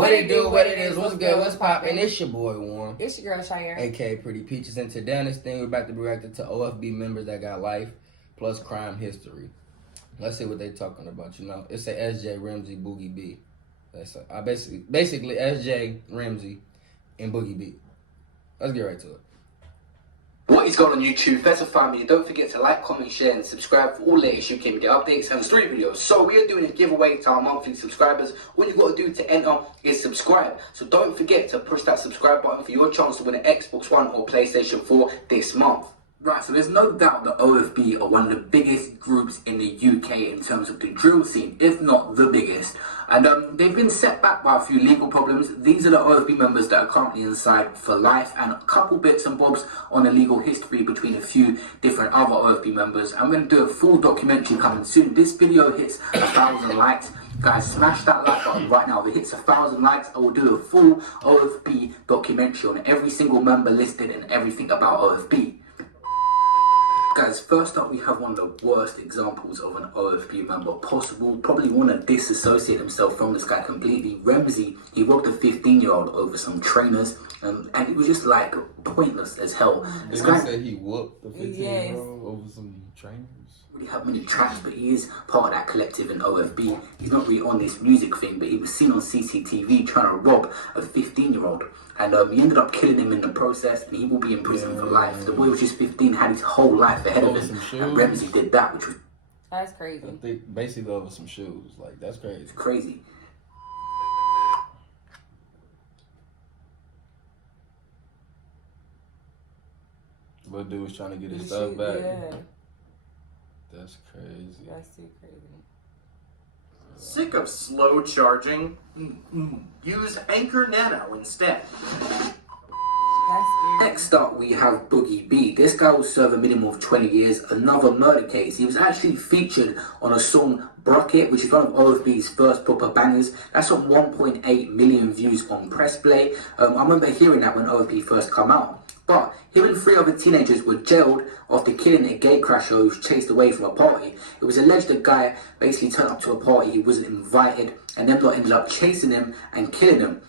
What it do, what it is, what's good, what's poppin'? It's your boy Warren. It's your girl Shiaira. A.K.A. Pretty Peaches. And today on this thing, we're about to be reacting to OFB members that got life plus crime history. Let's see what they talking about, you know. It's a SJ, Remzy, Boogie B. That's basically SJ, Remzy, and Boogie B. Let's get right to it. What is going on YouTube? First family, don't forget to like, comment, share, and subscribe for all latest UK media updates and story videos. So we are doing a giveaway to our monthly subscribers. All you got to do to enter is subscribe. So don't forget to push that subscribe button for your chance to win an Xbox One or PlayStation 4 this month. Right, so there's no doubt that OFB are one of the biggest groups in the UK in terms of the drill scene, if not the biggest. And they've been set back by a few legal problems. These are the OFB members that are currently inside for life, and a couple bits and bobs on the legal history between a few different other OFB members. I'm going to do a full documentary coming soon. This video hits 1,000 likes. Guys, smash that like button right now. If it hits 1,000 likes, I will do a full OFB documentary on every single member listed and everything about OFB. Guys, first up we have one of the worst examples of an OFB member possible. Probably want to disassociate himself from this guy completely. Remzy, he robbed a 15-year-old over some trainers, and it was just like pointless as hell. This guy said he whooped the 15-year-old over some trainers. Really have many tracks, but he is part of that collective in OFB. He's not really on this music thing, but he was seen on CCTV trying to rob a 15-year-old, and he ended up killing him in the process, and he will be in prison for life. The boy was just 15, had his whole life ahead of him, and Remzy did that, which was... That's crazy. I think basically over some shoes, like that's crazy. It's crazy. But dude was trying to get his stuff back. Yeah. That's crazy. That's too crazy. Sick of slow charging? Use Anchor Nano instead. Next up, we have Boogie B. This guy will serve a minimum of 20 years, another murder case. He was actually featured on a song, Bucket, which is one of OFB's first proper bangers. That's on 1.8 million views on Press Play. I remember hearing that when OFB first came out. But him and 3 other teenagers were jailed after killing a gatecrasher who was chased away from a party. It was alleged the guy basically turned up to a party he wasn't invited, and them lot ended up chasing him and killing him.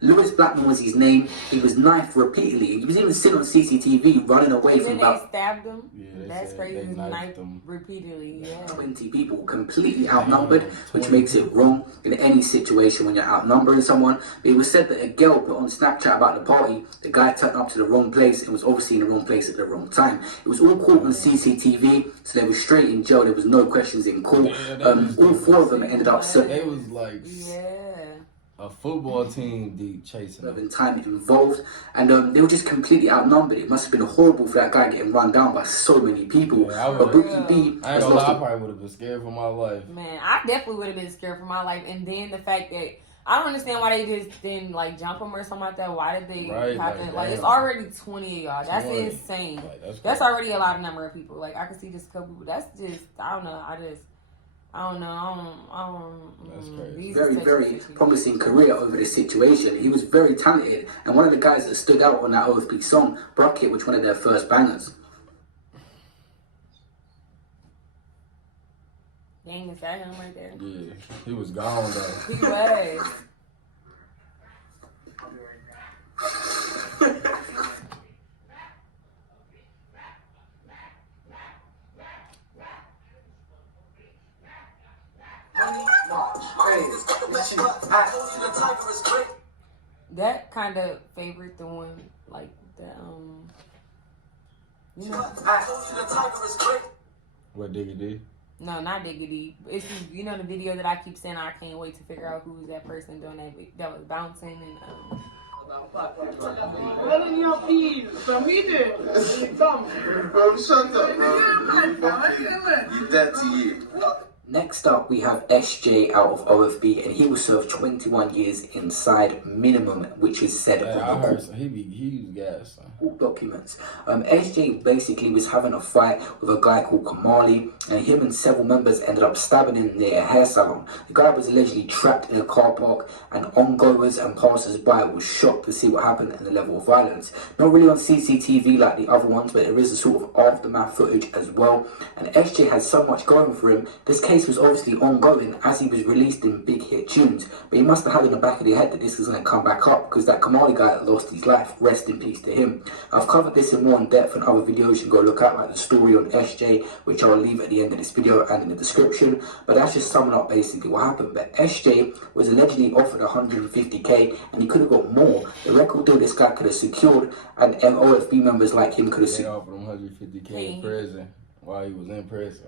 Lewis Blackman was his name. He was knifed repeatedly. He was even seen on CCTV running away from about... They stabbed him? Yeah, that's crazy. They knifed him repeatedly, yeah. 20 people, completely outnumbered, which makes it wrong in any situation when you're outnumbering someone. But it was said that a girl put on Snapchat about the party. The guy turned up to the wrong place and was obviously in the wrong place at the wrong time. It was all caught on CCTV, so they were straight in jail. There was no questions in court. All 4 of them ended up... They was like... Yeah. A football team deep chasing them. Time involved, and they were just completely outnumbered. It must have been horrible for that guy getting run down by so many people. Yeah, but Boogie B, I ain't gonna lie, I probably would have been scared for my life. Man, I definitely would have been scared for my life. And then the fact that I don't understand why they just didn't like jump him or something like that. Why did they happen? Like it's already 20 of y'all. That's 20. Insane. Like, that's already a lot of number of people. Like I could see just a couple people. That's just I don't know. I don't know. That's crazy. Very promising career over this situation. He was very talented, and one of the guys that stood out on that OFB song, Bucket, which one of their first bangers. Dang, is that him right there? Yeah, he was gone though. He was. That kind of favored the one like the you know. What, Diggity? No, not Diggity. It's just, you know the video that I keep saying I can't wait to figure out who was that person doing that was bouncing and Shut up, That to you. Next up, we have SJ out of OFB, and he will serve 21 years inside minimum, which is said I heard so he was gas. All documents. SJ basically was having a fight with a guy called Kamali, and him and several members ended up stabbing him near a hair salon. The guy was allegedly trapped in a car park, and ongoers and passers-by were shocked to see what happened and the level of violence. Not really on CCTV like the other ones, but there is a sort of aftermath footage as well. And SJ had so much going for him. This case case was obviously ongoing as he was released in big hit tunes, but he must have had in the back of his head that this was going to come back up, because that Kamali guy that lost his life, rest in peace to him. I've covered this in more in depth in other videos you can go look at, like the story on SJ, which I'll leave at the end of this video and in the description, but that's just summing up basically what happened. But SJ was allegedly offered 150k and he could have got more. The record deal this guy could have secured, and OFB members like him could have secured. They offered him 150k in prison while he was in prison.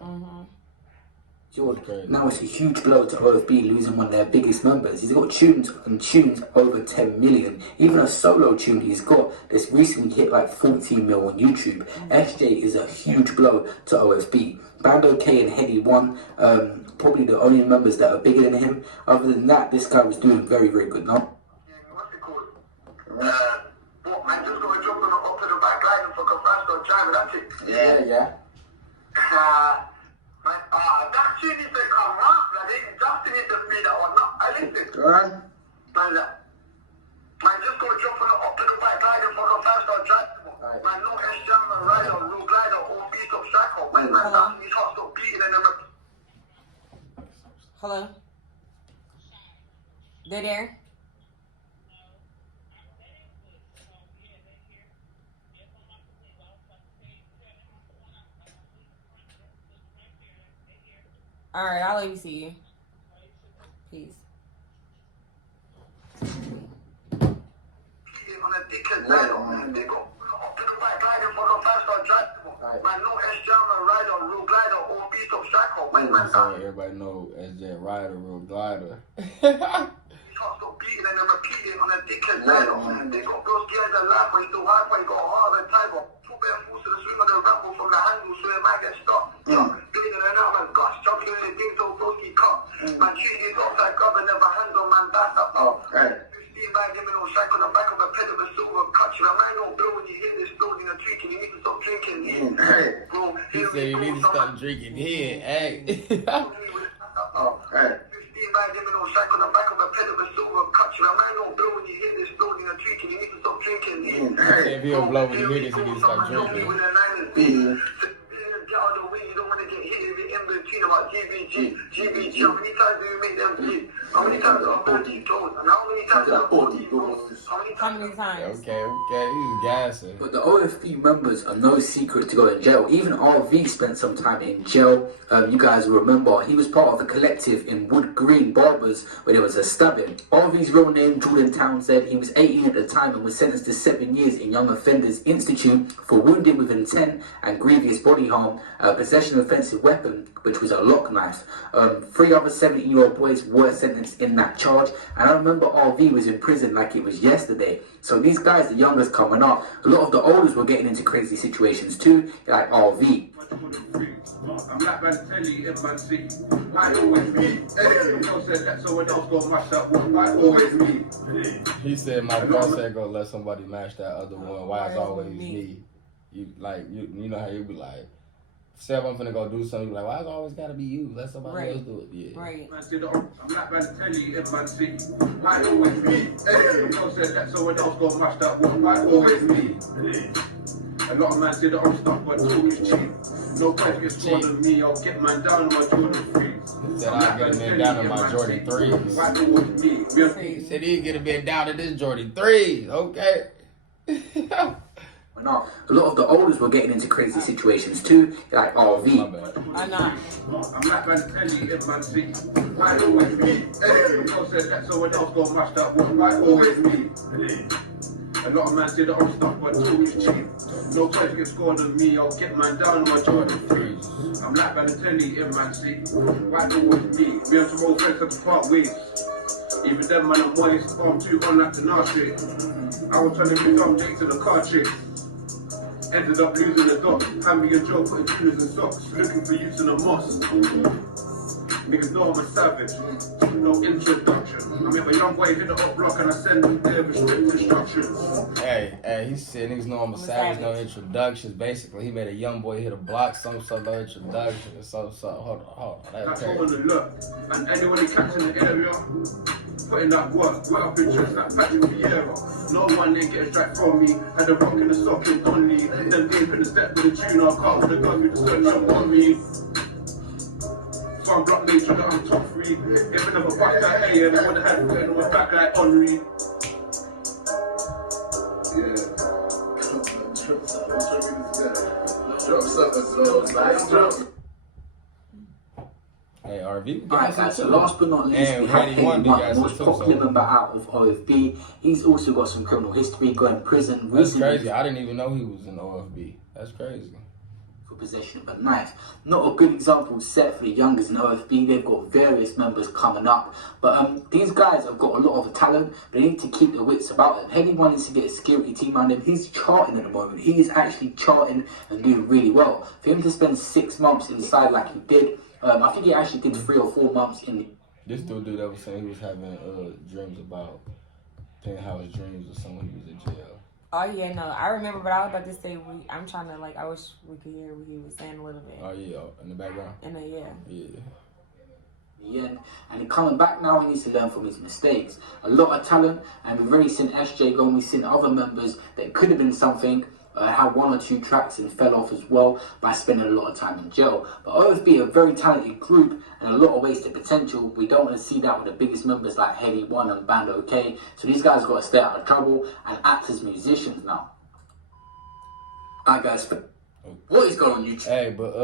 Now it's a huge blow to OFB losing one of their biggest members. He's got tunes and tunes over 10 million. Even a solo tune he's got that's recently hit like 14 mil on YouTube. SJ is a huge blow to OFB. Bando K and Heady 1, probably the only members that are bigger than him. Other than that, this guy was doing very, very good now. What's it called? Man, just gonna jump on up to the back line and fuck up fast on China, that's it. Yeah. That tune is to come up, like, Justin is the free that one, not, I listen. Go on. Man, just gonna jump on up to the back line and fuck up fast on China. Man, no S-Jam, Rider, Rule Glider, all beat up Shackle. Man, that's his heart stop beating and them. Hello? They there? Alright, I'll let you see you. Peace. Everybody know SJ Rider, Real Glider. Beating and then repeating on a dickhead ladder. They got those gears that laugh when you do hard, when you got hard and time. Two bare fools to the swing of the ramble from the handle so it might get stuck. Doing it and out, man, gosh, jumping in the game so broski cut. Man, treating it off like God, never handle, man, that's up. 15 bag, give me no shack on the back of a ped of a silver cut. You know, man, don't blow when you hear this building and tweaking. You need to stop drinking. Bro, he said you need to stop drinking here, hey. Man, give me no shack on the back of a ped of a silver cut. You know, man, don't blow when you hear this building and tweaking. You need to stop drinking. If you don't blow when you hear this, you need to stop drinking. Get out of the way, you don't want to get hit with the in between about GBG. How many times do you make them bleed? How many times are 40 toes? And how many times are 40 toes? How many times? Okay, he's gassing. But the OFB members are no secret to go in jail. Even RV spent some time in jail. You guys will remember he was part of a collective in Wood Green Barbers where there was a stabbing. RV's real name, Jordan Townsend, he was 18 at the time and was sentenced to 7 years in Young Offenders Institute for wounding with intent and grievous body harm, possession of offensive weapon, which was a lock knife. 3 other 17-year-old boys were sentenced in that charge, and I remember RV was in prison like it was yesterday. So these guys, the youngest coming up, a lot of the oldest were getting into crazy situations too, like RV. I'm like man telly in Man City. I always me. Everyone said that someone else go mash that one. I always me. He said my girl said go let somebody mash that other one. Why it's always me? You know how you be like, say if I'm finna go do something, you be like, why it's always gotta be you? Let somebody else do it. Yeah. Right. I'm like man telly in Man City. I always me. Everyone said that someone else go mash that one. I always me. A lot of man say the old stuff, but talk is cheap. No price gets more than me, I'll get man down on my Jordan 3s. Said I'll get a man down on my Jordan 3s. He said he'd get a man down to this Jordan 3s, okay? No, a lot of the oldest were getting into crazy situations too, like RV. I'm not. I'm like man telly in Man City. I always me. Everyone said that someone else go mash that one. I always me. A lot of man say the old stuff, but talk is cheap. No price gets scored on me, I'll get man down on my Jordan 3s. I'm like Balotelli in Man City. Why always me? Me and some old friends have to part ways. Even them man and boys, I'm too on like the Narshit. I was trying to move up Jake to the car trick. Ended up losing the dot. Hand me a joke, putting tuners in socks. Looking for use in a mosque. Niggas know I'm a savage. No introduction. I mean, my young boy hit the up block and I send them there with strict instructions. Hey, he said niggas know I'm a savage, no introductions. Basically, he made a young boy hit a block, some no introduction, hold on. That's what on the look. And anyone who catching the area, putting that work up in chest like Patrick Vieira. No one ain't getting straight from me. Had a rock in the sock in Conley. Then deep in the step with the tune, I caught with the gun with the search on me. Some block major that I'm top 3. If I never bust that A, and I would have had to and was back like Henry. Yeah. Drop Hey, RV. Alright guys, so last but not least, we have Headie One, the most popular member out of OFB. He's also got some criminal history, going to prison recently. That's crazy. I didn't even know he was in OFB. That's crazy. For possession of a knife. Not a good example set for the youngers in OFB. They've got various members coming up. But these guys have got a lot of talent. They need to keep their wits about them. Headie One needs to get a security team around him. He's charting at the moment. He is actually charting and doing really well. For him to spend 6 months inside like he did, I think he actually did 3 or 4 months in the... This dude that was saying he was having dreams about penthouse dreams or something when he was in jail. Oh yeah, no, I remember, but I was about to say I'm trying to I wish we could hear what he was saying a little bit. Oh yeah, in the background. Yeah, and coming back now, he needs to learn from his mistakes. A lot of talent, and we've already seen SJ go, and we've seen other members that could have been something. Had 1 or 2 tracks and fell off as well by spending a lot of time in jail. But OFB are a very talented group and a lot of wasted potential. We don't want to see that with the biggest members like Headie One and Band OK. So these guys got to stay out of trouble and act as musicians now. Alright guys, what is going on YouTube? Hey, but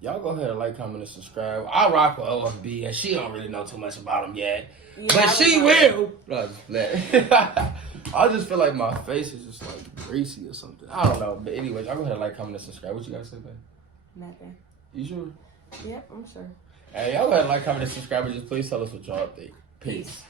y'all go ahead and like, comment, and subscribe. I rock with OFB and she don't really know too much about him yet. Yeah, but she will. No, I just feel like my face is just like greasy or something. I don't know. But anyways, y'all go ahead and like, comment, and subscribe. What you gotta say, babe? Nothing. You sure? Yep, I'm sure. Hey, y'all go ahead and like, comment, and subscribe. And just please tell us what y'all think. Peace.